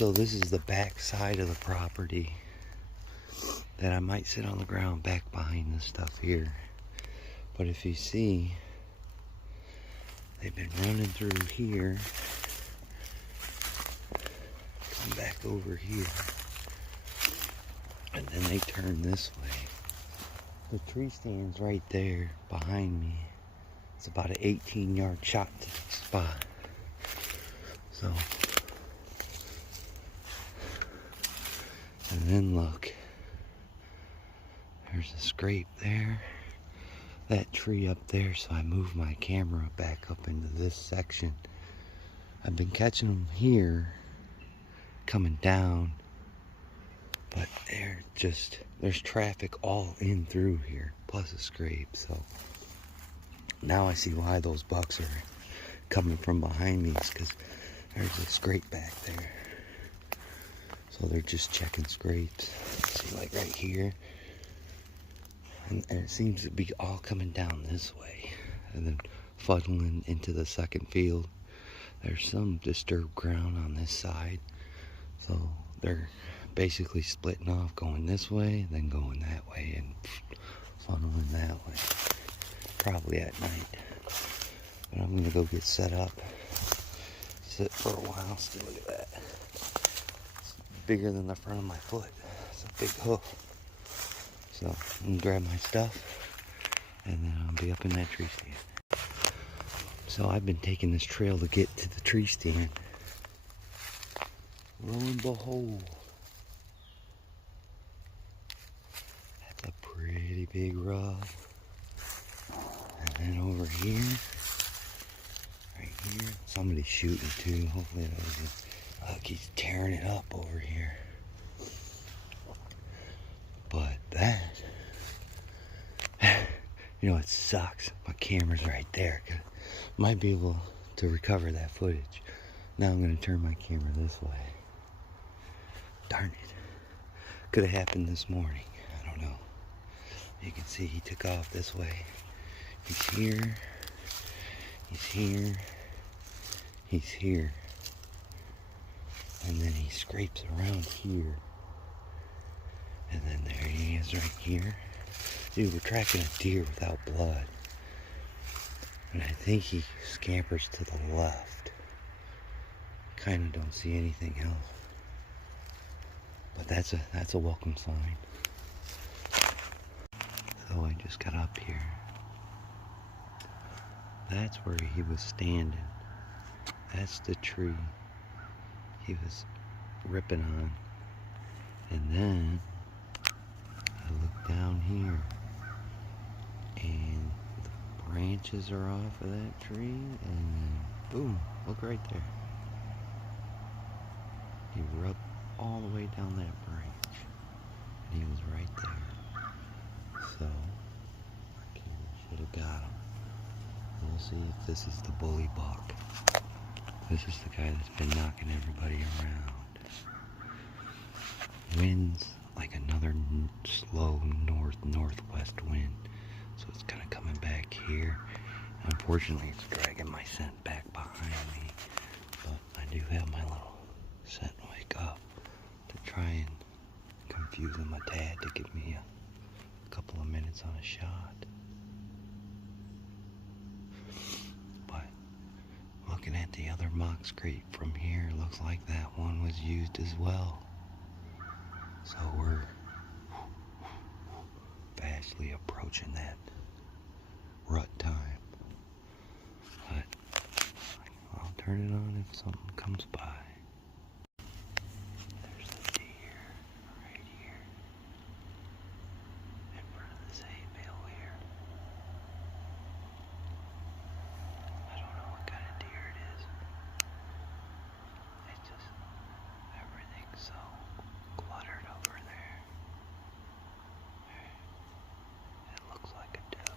So this is the back side of the property that I might sit on the ground back behind this stuff here. But if you see, they've been running through here, come back over here, and then they turn this way. The tree stand's right there behind me. It's about an 18-yard shot to the spot. So, and then look, there's a scrape there, that tree up there, so I moved my camera back up into this section. I've been catching them here, coming down, but there's traffic all in through here, plus a scrape, so now I see why those bucks are coming from behind me, because there's a scrape back there. So they're just checking scrapes. See, like right here. And it seems to be all coming down this way. And then funneling into the second field. There's some disturbed ground on this side. So they're basically splitting off, going this way, then going that way, and funneling that way. Probably at night. But I'm gonna go get set up. Sit for a while. Still, look at that. It's bigger than the front of my foot. It's a big hoof. So I'm gonna grab my stuff and then I'll be up in that tree stand. So I've been taking this trail to get to the tree stand. Lo and behold, that's a pretty big rub. And then over here, right here, somebody's shooting too. Hopefully that was it. Look, he's tearing it up over here. But that, you know, it sucks. My camera's right there. Might be able to recover that footage. Now I'm going to turn my camera this way. Darn it. Could have happened this morning. I don't know. You can see he took off this way. He's here. He's here. He's here. And then he scrapes around here. And then there he is right here. Dude, we're tracking a deer without blood. And I think he scampers to the left. Kind of don't see anything else. But that's a welcome sign. So I just got up here. That's where he was standing. That's the tree he was ripping on. And then I look down here and the branches are off of that tree, and then boom, look right there. He rubbed all the way down that branch and he was right there. So should have got him. We'll see if this is the bully buck. This is the guy that's been knocking everybody around. Winds like another slow northwest wind, so it's kind of coming back here. Unfortunately, it's dragging my scent back behind me, but I do have my little scent wake up to try and confuse him a tad to give me a couple of minutes on a shot. But looking at the other mock scrape from here, looks like that one was used as well. So we're fastly approaching that rut time. But I'll turn it on if something comes by. There's the deer right here in front of this hay bale here. I don't know what kind of deer it is. It's just everything's so cluttered over there. It looks like a doe.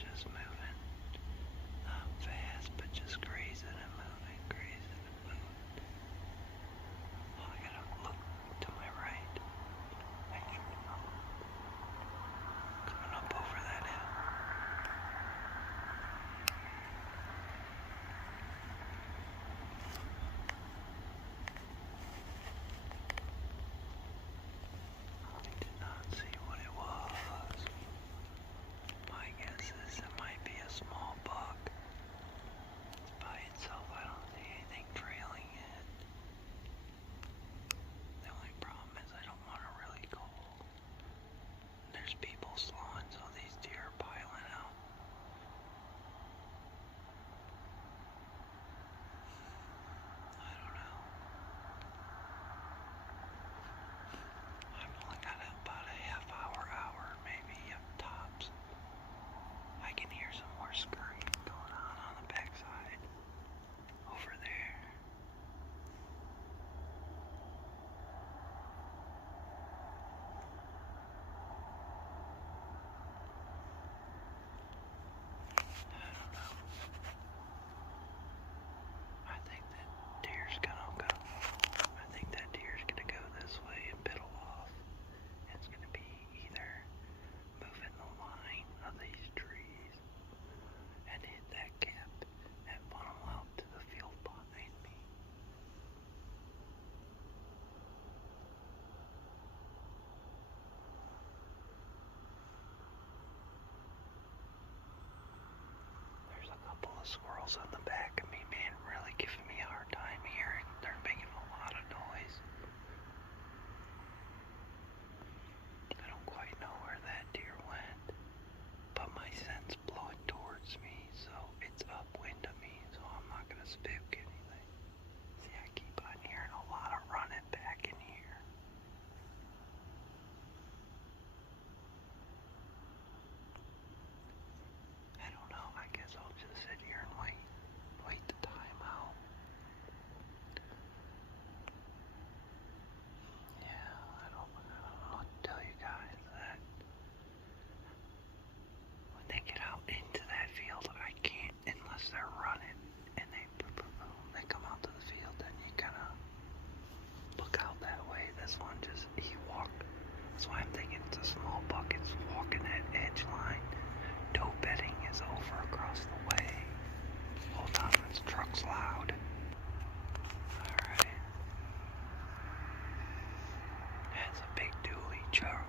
just moving. Not fast, but just grazing and moving, grazing and moving. Oh, I gotta look to my right. Coming up over that hill. I did not see what it was. My guess is it might be a small buck. It's by itself. I don't see anything trailing it. The only problem is I don't want to really go. There's people slawing, so these deer are piling out. I don't know. I've only got about a half hour, maybe at tops. I can hear some more scurrying going on the backside over there. I don't know. I think that deer's gonna go. I think that deer's gonna go this way and piddle off. It's gonna be either moving the line of these trees and hit that gap and funnel out to the field behind me. There's a couple of squirrels on the back of me, man, really giving me a hard time here. They're making a lot of noise. I don't quite know where that deer went, but my scent's blowing towards me, so it's upwind of me, so I'm not gonna spook anything. See, I keep on hearing a lot of running back in here. I don't know, I guess I'll just sit here and wait the time out. Yeah, I don't know what to tell you guys. That when they get out into that field, I can't unless they're running and they come out to the field. Then you kind of look out that way. This one he walked. That's why I'm thinking it's a small buck. It's walking that edge line. Doe bedding is over across the way. Hold on, this truck's loud. Alright. That's a big dually truck.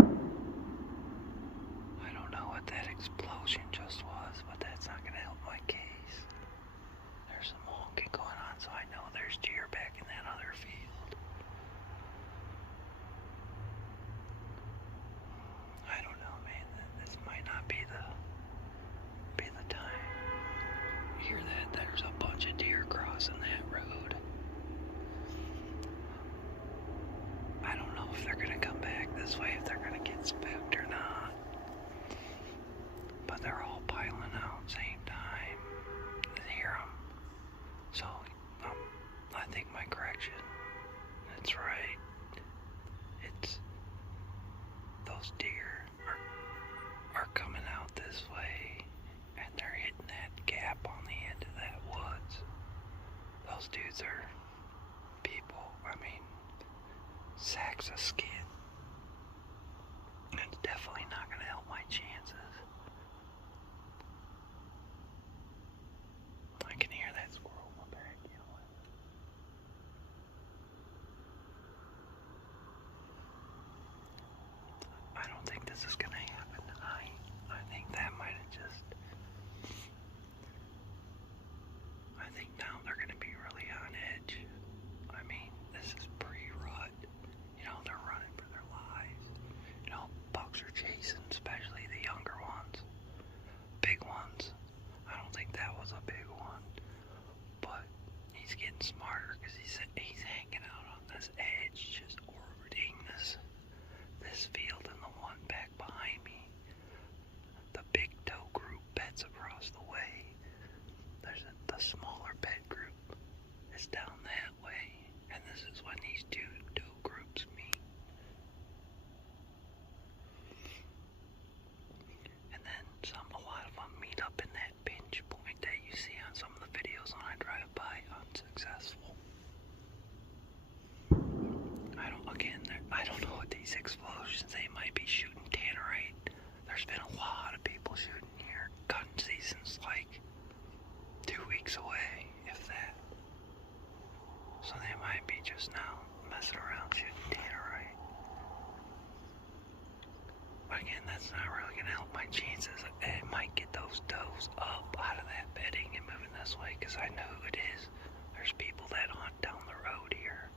I don't know what that explosion just was, but that's not gonna help my case. There's some honking going on, so I know there's deer back in that other field. I don't know, man. This might not be the time. Hear that? There's a bunch of deer crossing that road. I don't know if they're gonna come back this way, if they're gonna get spooked or not. But they're all piling out at the same time. I hear them. So, I think my correction, that's right. It's those deer are coming out this way and they're hitting that gap on the end of that woods. Those dudes are people, sacks of skin. It's definitely not gonna help my chances. I can hear that squirrel in the back yelling. I don't think this is gonna happen. I think that might have just. I think now they're gonna be really on edge. This is pre-rut. They're running for their lives. Bucks are chasing, especially the younger ones. Big ones. I don't think that was a big one. But he's getting smarter because he's hanging out on this edge, just orbiting this field and the one back behind me. The big doe group beds across the way. The smaller bed group is down that way, and this is when these two doe groups meet. And just now messing around shooting tannerite. But again, that's not really going to help my chances. It might get those does up out of that bedding and moving this way, because I know who it is. There's people that hunt down the road here.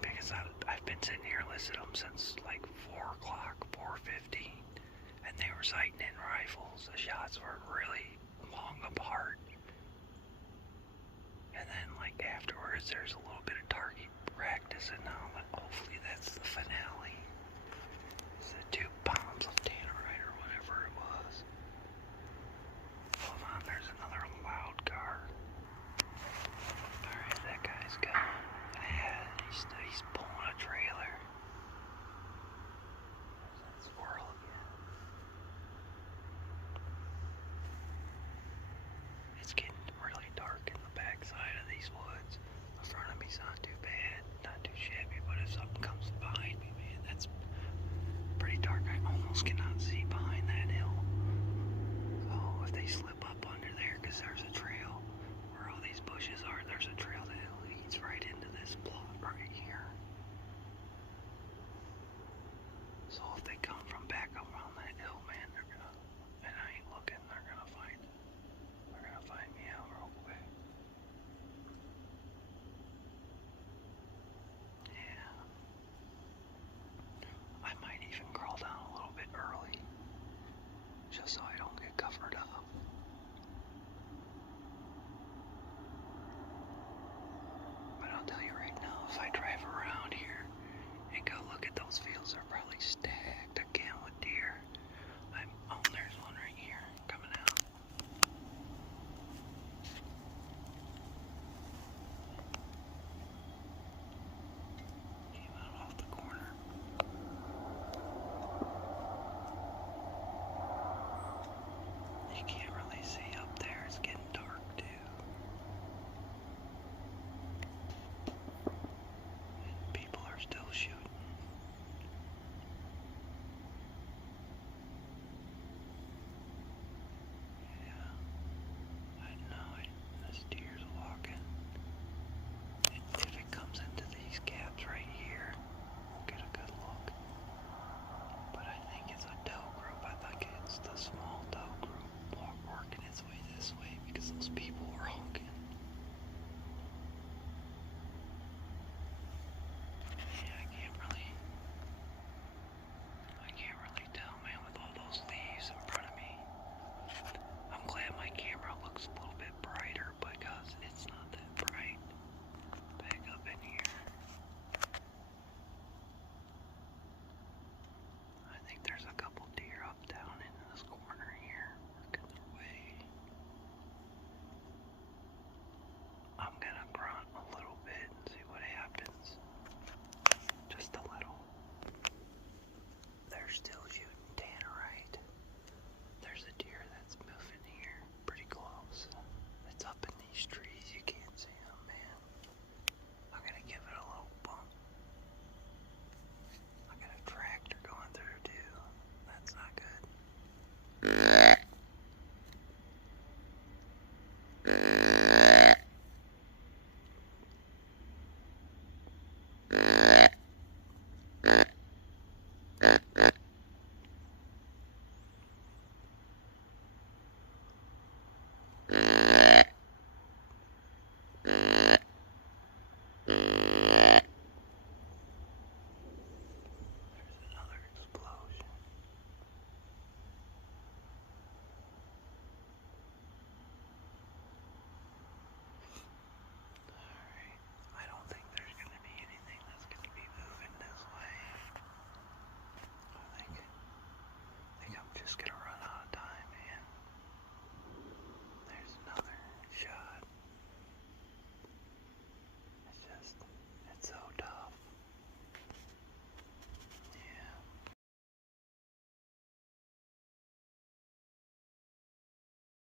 Because I've been sitting here listening to them since like 4 o'clock, 4:15. And they were sighting in rifles. The shots were really long apart. And then like afterwards there's a little bit of target practice, and now hopefully that's the finale. It's the 2 pounds of tannerite or whatever it was. Hold on, there's another loud car. Alright, that guy's gone. Yeah, he's pulling a trailer. There's that squirrel again. It's getting really dark in the backside of these woods. The front of me's not too bad, not too shabby, but if something comes behind me, man, that's pretty dark. I almost cannot see behind that hill. So if they slip up under there, because there's a trail where all these bushes are, there's a trail that leads right into this plot right here.